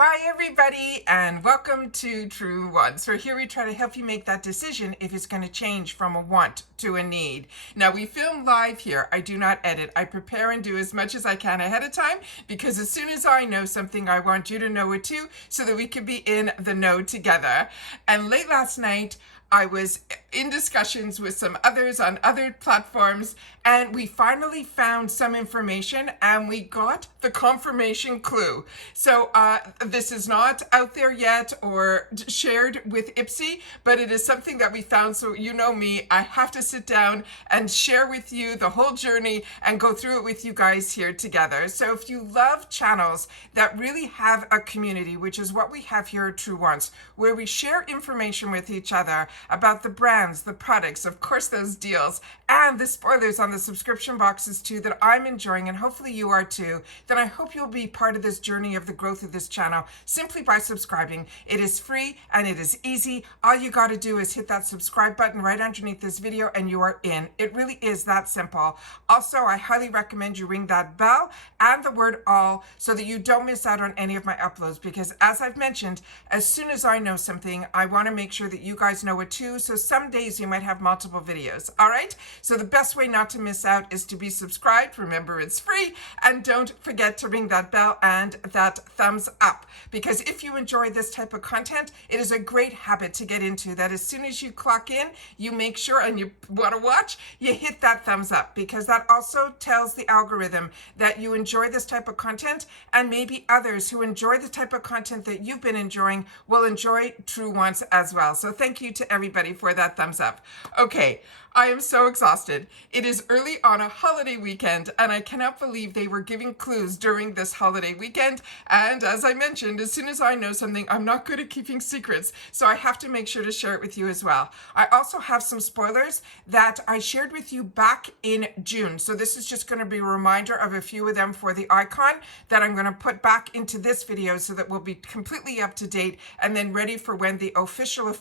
Hi everybody and welcome to Truewants. So here we try to help you make that decision if it's going to change from a want to a need. Now we film live here. I do not edit. I prepare and do as much as I can ahead of time because as soon as I know something, I want you to know it too so that we can be in the know together. And late last night, I was in discussions with some others on other platforms and we finally found some information and we got the confirmation clue. So this is not out there yet or shared with IPSY, but it is something that we found. So you know me, I have to sit down and share with you the whole journey and go through it with you guys here together. So if you love channels that really have a community, which is what we have here at Truewants, where we share information with each other about the brands, the products, of course those deals, and the spoilers on the subscription boxes too that I'm enjoying, and hopefully you are too, then I hope you'll be part of this journey of the growth of this channel simply by subscribing. It is free and it is easy. All you got to do is hit that subscribe button right underneath this video and you are in. It really is that simple. Also, I highly recommend you ring that bell and the word all so that you don't miss out on any of my uploads, because as I've mentioned, as soon as I know something, I want to make sure that you guys know it too. So some days you might have multiple videos. All right. So the best way not to miss out is to be subscribed. Remember, it's free. And don't forget to ring that bell and that thumbs up, because if you enjoy this type of content, it is a great habit to get into, that as soon as you clock in, you make sure and you want to watch, you hit that thumbs up, because that also tells the algorithm that you enjoy this type of content, and maybe others who enjoy the type of content that you've been enjoying will enjoy Truewants as well. So thank you to everybody for that thumbs up. Okay, I am so exhausted. It is early on a holiday weekend and I cannot believe they were giving clues during this holiday weekend. And as I mentioned, as soon as I know something, I'm not good at keeping secrets, so I have to make sure to share it with you as well. I also have some spoilers that I shared with you back in June. So this is just going to be a reminder of a few of them for the icon that I'm going to put back into this video so that we'll be completely up to date and then ready for when the official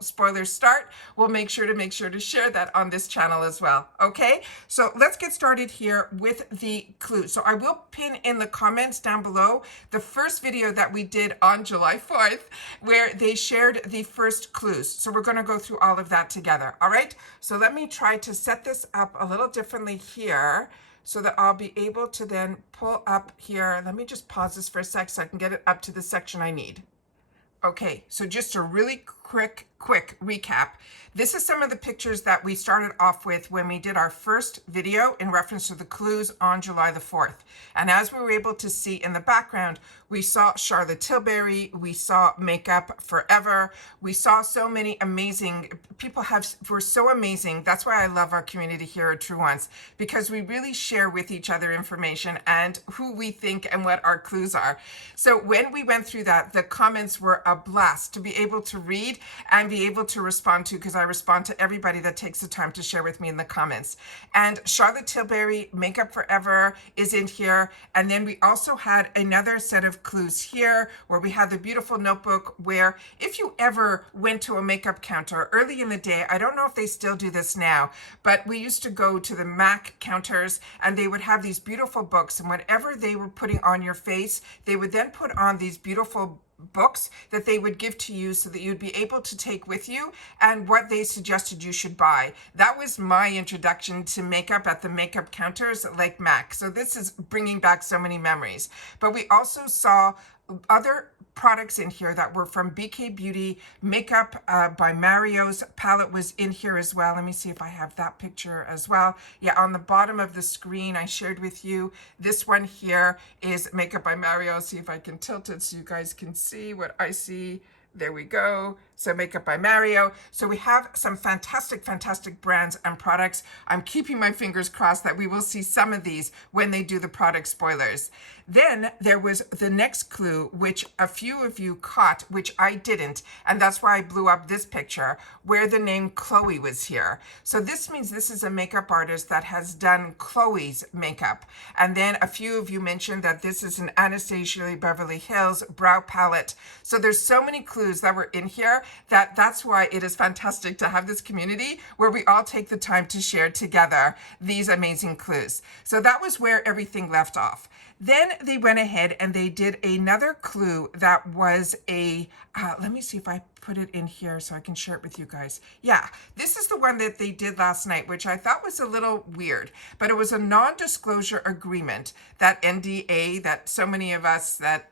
spoilers start. We'll make sure to share that on this channel as well. Okay, so let's get started here with the clues. So I will pin in the comments down below the first video that we did on July 4th where they shared the first clues. So we're going to go through all of that together. All right, so let me try to set this up a little differently here so that I'll be able to then pull up here. Let me just pause this for a sec so I can get it up to the section I need. Okay, so just a really quick recap. This is some of the pictures that we started off with when we did our first video in reference to the clues on July the 4th. And as we were able to see in the background, we saw Charlotte Tilbury, we saw Makeup Forever, we saw so many amazing people were so amazing. That's why I love our community here at Truewants, because we really share with each other information and who we think and what our clues are. So when we went through that, the comments were a blast to be able to read and be able to respond to, because I respond to everybody that takes the time to share with me in the comments. And Charlotte Tilbury, Makeup Forever is in here. And then we also had another set of clues here where we had the beautiful notebook where if you ever went to a makeup counter early in the day, I don't know if they still do this now, but we used to go to the MAC counters and they would have these beautiful books, and whatever they were putting on your face, they would then put on these beautiful books that they would give to you so that you'd be able to take with you and what they suggested you should buy. That was my introduction to makeup at the makeup counters like MAC. So this is bringing back so many memories. But we also saw other products in here that were from BK Beauty. Makeup by Mario's palette was in here as well. Let me see if I have that picture as well. Yeah, on the bottom of the screen I shared with you. This one here is Makeup by Mario. See if I can tilt it so you guys can see what I see. There we go. So Makeup by Mario. So we have some fantastic brands and products. I'm keeping my fingers crossed that we will see some of these when they do the product spoilers. Then there was the next clue, which a few of you caught, which I didn't. And that's why I blew up this picture where the name Chloe was here. So this means this is a makeup artist that has done Chloe's makeup. And then a few of you mentioned that this is an Anastasia Beverly Hills brow palette. So there's so many clues that were in here. that's why it is fantastic to have this community where we all take the time to share together these amazing clues. So that was where everything left off. Then they went ahead and they did another clue that was let me see if I put it in here so I can share it with you guys. Yeah, this is the one that they did last night, which I thought was a little weird, but it was a non-disclosure agreement, that NDA that so many of us that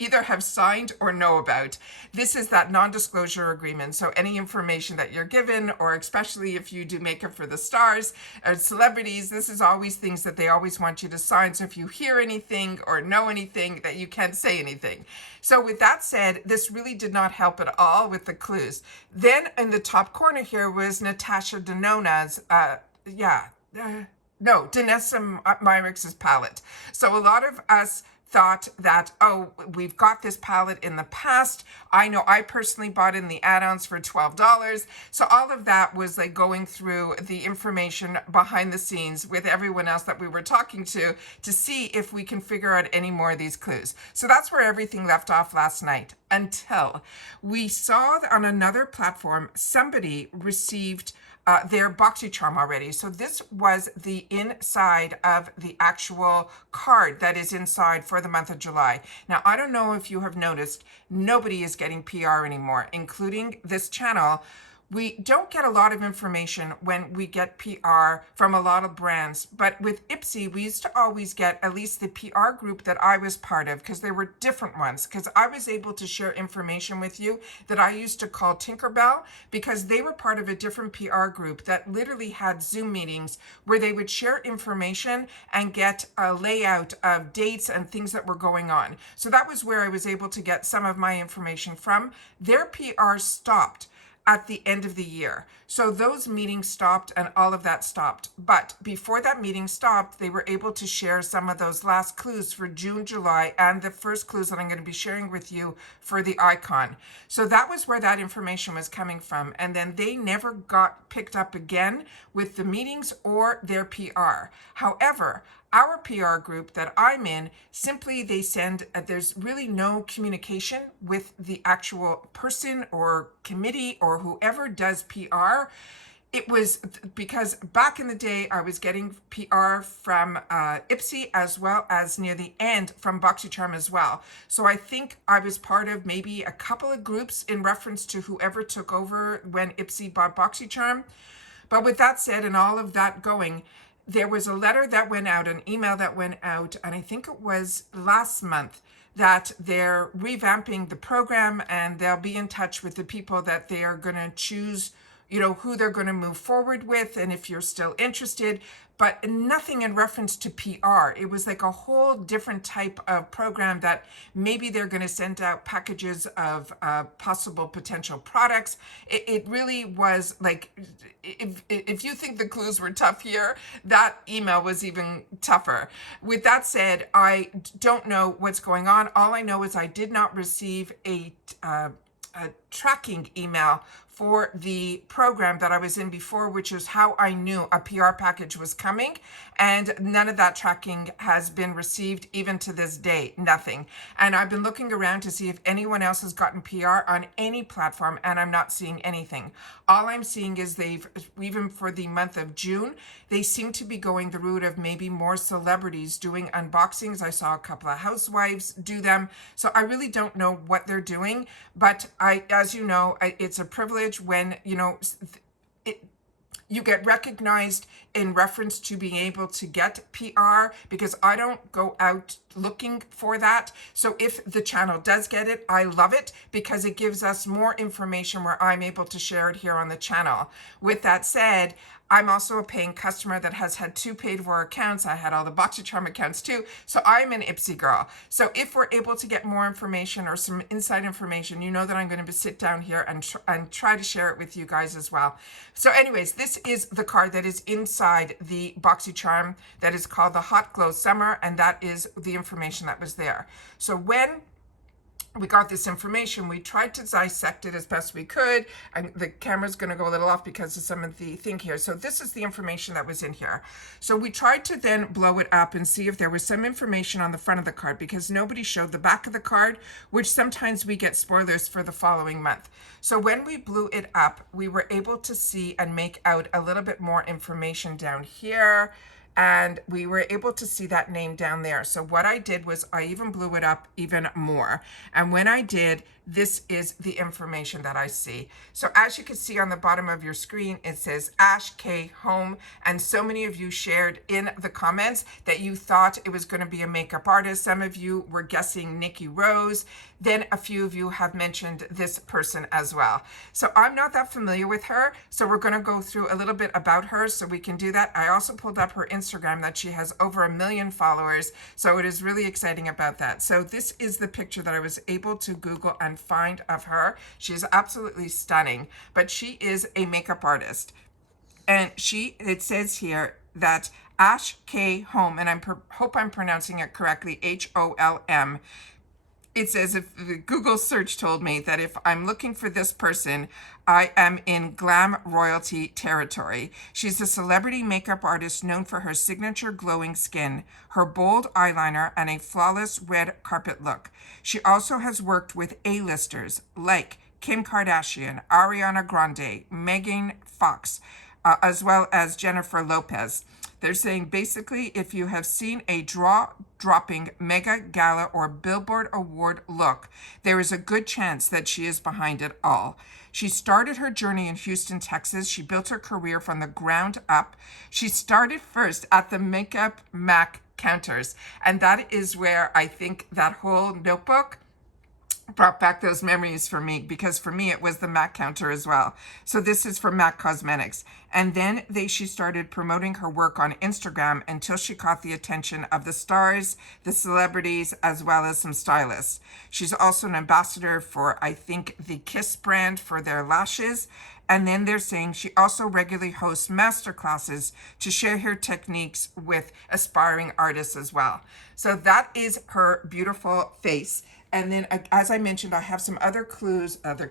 either have signed or know about. This is that non-disclosure agreement. So any information that you're given, or especially if you do makeup for the stars or celebrities, this is always things that they always want you to sign. So if you hear anything or know anything, that you can't say anything. So with that said, this really did not help at all with the clues. Then in the top corner here was Natasha Denona's, Danessa Myricks' palette. So a lot of us thought that, oh, we've got this palette in the past. I know I personally bought in the add-ons for $12. So all of that was like going through the information behind the scenes with everyone else that we were talking to see if we can figure out any more of these clues. So that's where everything left off last night, until we saw on another platform somebody received their BoxyCharm already. So this was the inside of the actual card that is inside for the month of July. Now, I don't know if you have noticed, nobody is getting PR anymore, including this channel. We don't get a lot of information when we get PR from a lot of brands, but with IPSY, we used to always get at least the PR group that I was part of, because there were different ones, because I was able to share information with you that I used to call Tinkerbell, because they were part of a different PR group that literally had Zoom meetings where they would share information and get a layout of dates and things that were going on. So that was where I was able to get some of my information from. Their PR stopped at the end of the year. So those meetings stopped and all of that stopped. But before that meeting stopped, they were able to share some of those last clues for June, July, and the first clues that I'm going to be sharing with you for the icon. So that was where that information was coming from. And then they never got picked up again with the meetings or their PR. However, our PR group that I'm in, simply they send, there's really no communication with the actual person or committee or whoever does PR. It was because back in the day, I was getting PR from IPSY as well as near the end from BoxyCharm as well. So I think I was part of maybe a couple of groups in reference to whoever took over when IPSY bought BoxyCharm. But with that said and all of that going, there was a letter that went out, an email that went out, and I think it was last month, that they're revamping the program and they'll be in touch with the people that they are going to choose, you know, who they're going to move forward with, and if you're still interested, but nothing in reference to PR. It was like a whole different type of program that maybe they're going to send out packages of possible potential products. It really was like, if you think the clues were tough here, that email was even tougher. With that said, I don't know what's going on. All I know is I did not receive a tracking email for the program that I was in before, which is how I knew a PR package was coming, and none of that tracking has been received even to this day, nothing. And I've been looking around to see if anyone else has gotten PR on any platform, and I'm not seeing anything. All I'm seeing is they've, even for the month of June, they seem to be going the route of maybe more celebrities doing unboxings. I saw a couple of housewives do them. So I really don't know what they're doing, but as you know, it's a privilege when, you know, you get recognized in reference to being able to get PR, because I don't go out looking for that. So if the channel does get it, I love it, because it gives us more information where I'm able to share it here on the channel. With that said, I'm also a paying customer that has had 2 paid for accounts. I had all the BoxyCharm accounts too. So I'm an IPSY girl. So if we're able to get more information or some inside information, you know that I'm going to sit down here and try to share it with you guys as well. So anyways, this is the card that is inside the BoxyCharm that is called the Hot Glow Summer, and that is the information that was there. So when we got this information. We tried to dissect it as best we could, and the camera's going to go a little off because of some of the thing here. So this is the information that was in here. So we tried to then blow it up and see if there was some information on the front of the card, because nobody showed the back of the card, which sometimes we get spoilers for the following month. So when we blew it up, we were able to see and make out a little bit more information down here. And we were able to see that name down there. So what I did was I even blew it up even more. And when I did, this is the information that I see. So as you can see on the bottom of your screen, it says Ash K. Holm. And so many of you shared in the comments that you thought it was going to be a makeup artist. Some of you were guessing Nikki Rose. Then a few of you have mentioned this person as well. So I'm not that familiar with her. So we're going to go through a little bit about her so we can do that. I also pulled up her Instagram that she has over 1 million followers. So it is really exciting about that. So this is the picture that I was able to Google and find of her. She is absolutely stunning, but she is a makeup artist. And it says here that Ash K. Holm, and I hope I'm pronouncing it correctly, Holm. It says, if the Google search told me that if I'm looking for this person, I am in glam royalty territory. She's a celebrity makeup artist known for her signature glowing skin, her bold eyeliner, and a flawless red carpet look. She also has worked with A-listers like Kim Kardashian, Ariana Grande, Megan Fox, as well as Jennifer Lopez. They're saying basically if you have seen a jaw-dropping mega gala or Billboard award look, there is a good chance that she is behind it all. She started her journey in Houston, Texas. She built her career from the ground up. She started first at the Makeup Mac counters, and that is where I think that whole notebook brought back those memories for me, because for me it was the MAC counter as well. So this is from MAC Cosmetics. And then she started promoting her work on Instagram until she caught the attention of the stars, the celebrities, as well as some stylists. She's also an ambassador for, I think, the Kiss brand for their lashes. And then they're saying she also regularly hosts masterclasses to share her techniques with aspiring artists as well. So that is her beautiful face. And then, as I mentioned, I have some other products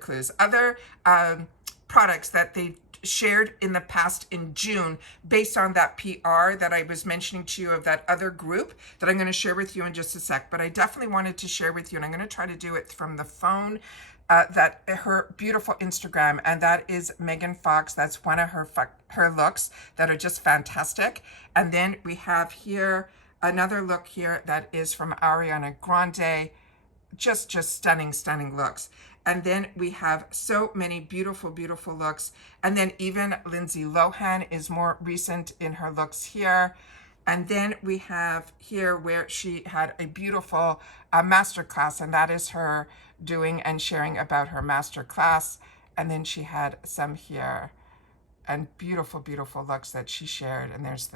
that they shared in the past in June based on that PR that I was mentioning to you of that other group that I'm going to share with you in just a sec. But I definitely wanted to share with you, and I'm going to try to do it from the phone, that her beautiful Instagram, and that is Megan Fox. That's one of her looks that are just fantastic. And then we have here another look here that is from Ariana Grande. Just stunning looks. And then we have so many beautiful looks. And then even Lindsay Lohan is more recent in her looks here. And then we have here where she had a beautiful masterclass, and that is her doing and sharing about her masterclass. And then she had some here and beautiful looks that she shared. And there's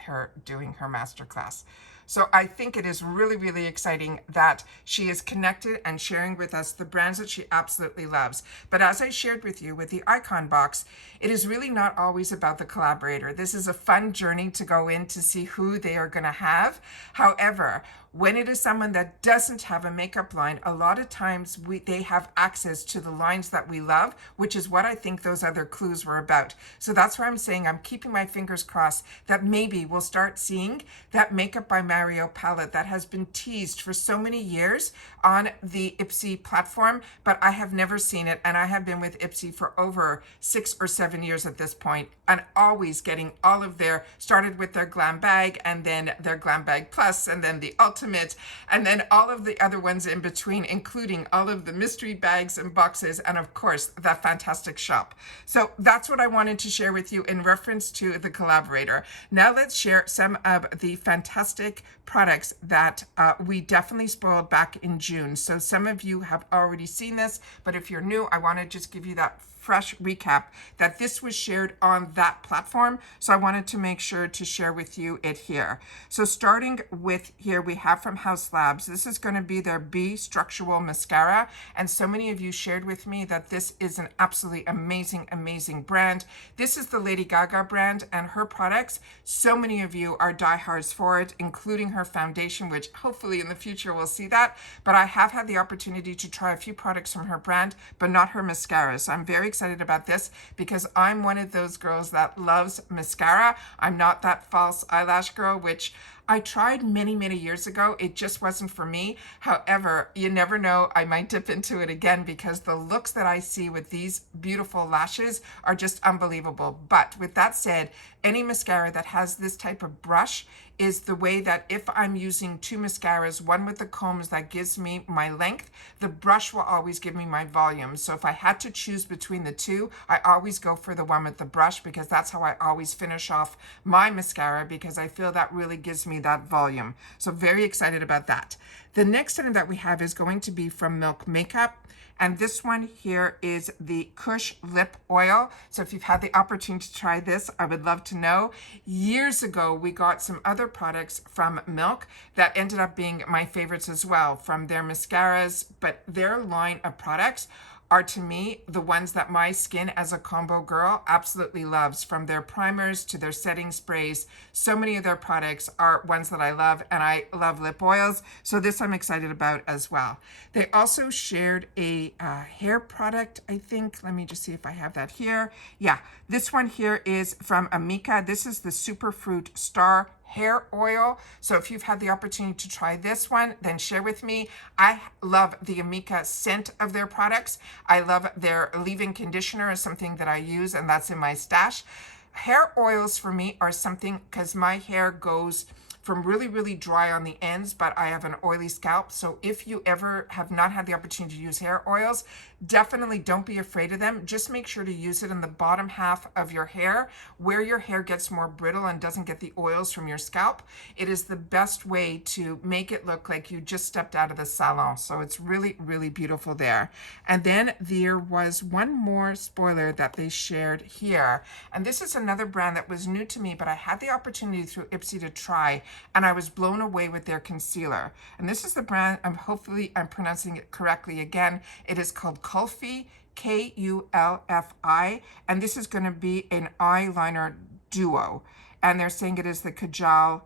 her doing her masterclass. So I think it is really exciting that she is connected and sharing with us the brands that she absolutely loves. But as I shared with you with the icon box, it is really not always about the collaborator. This is a fun journey to go in to see who they are going to have. However, when it is someone that doesn't have a makeup line, a lot of times they have access to the lines that we love, which is what I think those other clues were about. So that's why I'm saying I'm keeping my fingers crossed that maybe we'll start seeing that Makeup by Mario palette that has been teased for so many years on the IPSY platform, but I have never seen it, and I have been with IPSY for over 6 or 7 years at this point, and always getting all of started with their Glam Bag, and then their Glam Bag Plus, and then the Ultimate, and then all of the other ones in between, including all of the mystery bags and boxes, and of course, that fantastic shop. So that's what I wanted to share with you in reference to the collaborator. Now let's share some of the fantastic products that we definitely spoiled back in June. So some of you have already seen this, but if you're new, I want to just give you that fresh recap that this was shared on that platform. So I wanted to make sure to share with you it here. So starting with here, we have have from House Labs. This is going to be their B Structural Mascara. And so many of you shared with me that this is an absolutely amazing, amazing brand. This is the Lady Gaga brand and her products. So many of you are diehards for it, including her foundation, which hopefully in the future we'll see that. But I have had the opportunity to try a few products from her brand, but not her mascara. So I'm very excited about this because I'm one of those girls that loves mascara. I'm not that false eyelash girl, which I tried many, many years ago. It just wasn't for me. However, you never know, I might dip into it again because the looks that I see with these beautiful lashes are just unbelievable. But with that said, any mascara that has this type of brush is the way that if I'm using two mascaras, one with the combs that gives me my length, the brush will always give me my volume. So if I had to choose between the two, I always go for the one with the brush because that's how I always finish off my mascara because I feel that really gives me that volume. So very excited about that. The next item that we have is going to be from Milk Makeup. And this one here is the Kush Lip Oil. So if you've had the opportunity to try this, I would love to know. Years ago, we got some other products from Milk that ended up being my favorites as well, from their mascaras, but their line of products are to me the ones that my skin as a combo girl absolutely loves, from their primers to their setting sprays. So many of their products are ones that I love, and I love lip oils. So this I'm excited about as well. They also shared a hair product, I think. Let me just see if I have that here. Yeah, this one here is from Amika. This is the Superfruit Star Hair Oil. So if you've had the opportunity to try this one, then share with me. I love the Amika scent of their products. I love their leave-in conditioner is something that I use, and that's in my stash. Hair oils for me are something, because my hair goes from really, really dry on the ends, but I have an oily scalp. So if you ever have not had the opportunity to use hair oils, definitely don't be afraid of them. Just make sure to use it in the bottom half of your hair where your hair gets more brittle and doesn't get the oils from your scalp. It is the best way to make it look like you just stepped out of the salon. So it's really, really beautiful there. And then there was one more spoiler that they shared here. And this is another brand that was new to me, but I had the opportunity through IPSY to try, and I was blown away with their concealer. And this is the brand, hopefully I'm pronouncing it correctly again. It is called Kulfi, Kulfi, and this is going to be an eyeliner duo. And they're saying it is the Kajal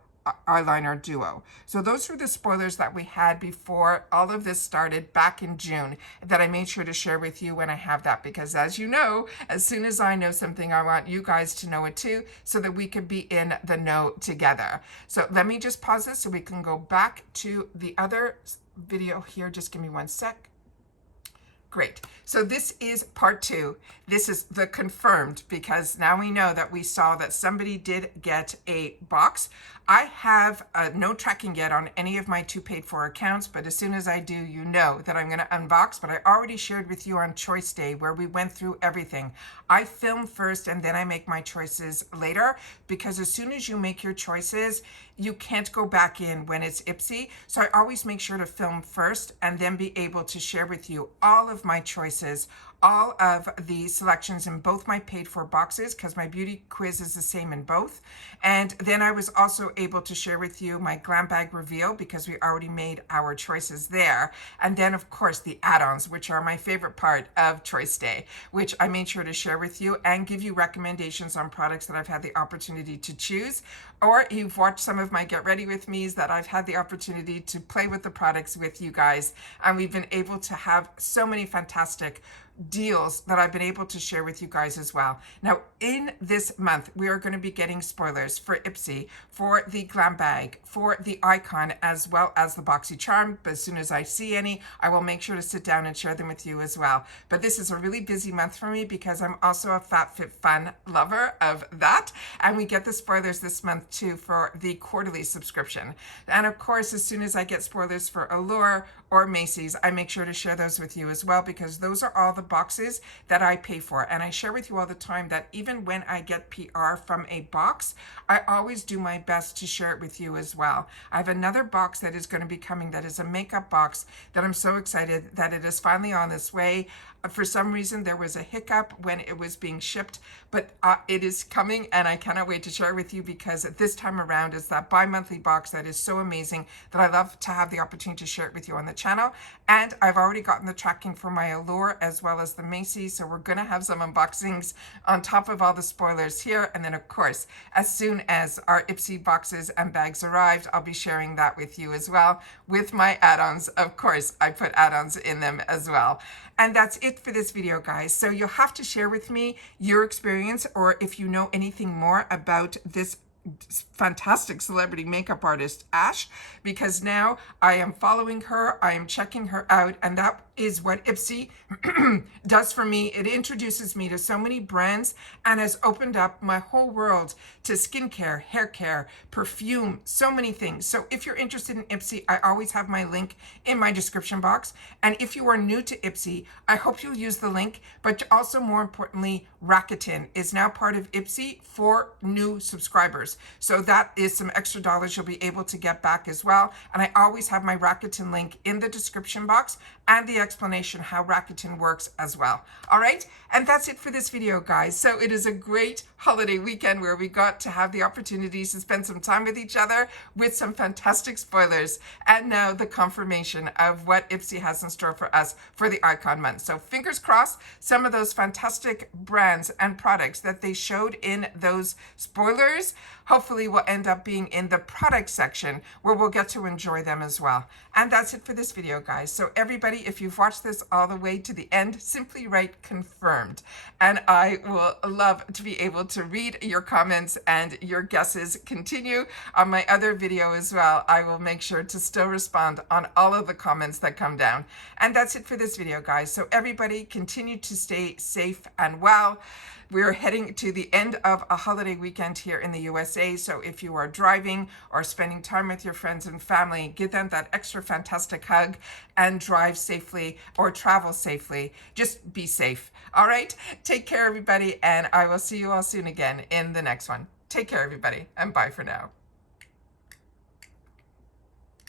eyeliner duo. So those were the spoilers that we had before all of this started back in June that I made sure to share with you when I have that, because as you know, as soon as I know something, I want you guys to know it too, so that we could be in the know together. So let me just pause this so we can go back to the other video here. Just give me one sec. Great. So this is part 2. This is the confirmed, because now we know that we saw that somebody did get a box. I have no tracking yet on any of my 2 paid for accounts, but as soon as I do, you know that I'm going to unbox. But I already shared with you on Choice Day where we went through everything. I film first and then I make my choices later, because as soon as you make your choices, you can't go back in when it's IPSY. So I always make sure to film first and then be able to share with you all of my choices, all of the selections in both my paid for boxes, because my beauty quiz is the same in both. And then I was also able to share with you my glam bag reveal, because we already made our choices there. And then of course the add-ons, which are my favorite part of Choice Day, which I made sure to share with you and give you recommendations on products that I've had the opportunity to choose. Or you've watched some of my Get Ready With Me's that I've had the opportunity to play with the products with you guys. And we've been able to have so many fantastic deals that I've been able to share with you guys as well. Now, in this month, we are going to be getting spoilers for IPSY, for the glam bag, for the icon, as well as the boxy charm. But as soon as I see any, I will make sure to sit down and share them with you as well. But this is a really busy month for me because I'm also a FabFitFun lover of that. And we get the spoilers this month too for the quarterly subscription. And of course, as soon as I get spoilers for Allure or Macy's, I make sure to share those with you as well, because those are all the boxes that I pay for. And I share with you all the time that even when I get PR from a box, I always do my best to share it with you as well. I have another box that is going to be coming that is a makeup box that I'm so excited that it is finally on its way. For some reason, there was a hiccup when it was being shipped, but it is coming, and I cannot wait to share it with you, because this time around is that bi-monthly box that is so amazing that I love to have the opportunity to share it with you on the channel. And I've already gotten the tracking for my Allure as well as the Macy's, so we're going to have some unboxings on top of all the spoilers here. And then, of course, as soon as our IPSY boxes and bags arrived, I'll be sharing that with you as well with my add-ons. Of course, I put add-ons in them as well. And that's it for this video, guys. So you'll have to share with me your experience, or if you know anything more about this fantastic celebrity makeup artist, Ash, because now I am following her, I am checking her out, and that is what IPSY does for me. It introduces me to so many brands and has opened up my whole world to skincare, hair care, perfume, so many things. So if you're interested in IPSY, I always have my link in my description box. And if you are new to IPSY, I hope you'll use the link, but also more importantly, Rakuten is now part of IPSY for new subscribers. So that is some extra dollars you'll be able to get back as well. And I always have my Rakuten link in the description box and the explanation how Rakuten works as well. All right, and that's it for this video, guys. So it is a great holiday weekend where we got to have the opportunities to spend some time with each other with some fantastic spoilers, and now the confirmation of what IPSY has in store for us for the Icon Month. So fingers crossed, some of those fantastic brands and products that they showed in those spoilers hopefully will end up being in the product section where we'll get to enjoy them as well. And that's it for this video, guys. So everybody, if you've watched this all the way to the end, simply write confirmed. And I will love to be able to read your comments and your guesses. Continue on my other video as well. I will make sure to still respond on all of the comments that come down. And that's it for this video, guys. So everybody continue to stay safe and well. We're heading to the end of a holiday weekend here in the USA. So if you are driving or spending time with your friends and family, give them that extra fantastic hug and drive safely or travel safely. Just be safe. All right. Take care, everybody. And I will see you all soon again in the next one. Take care, everybody. And bye for now.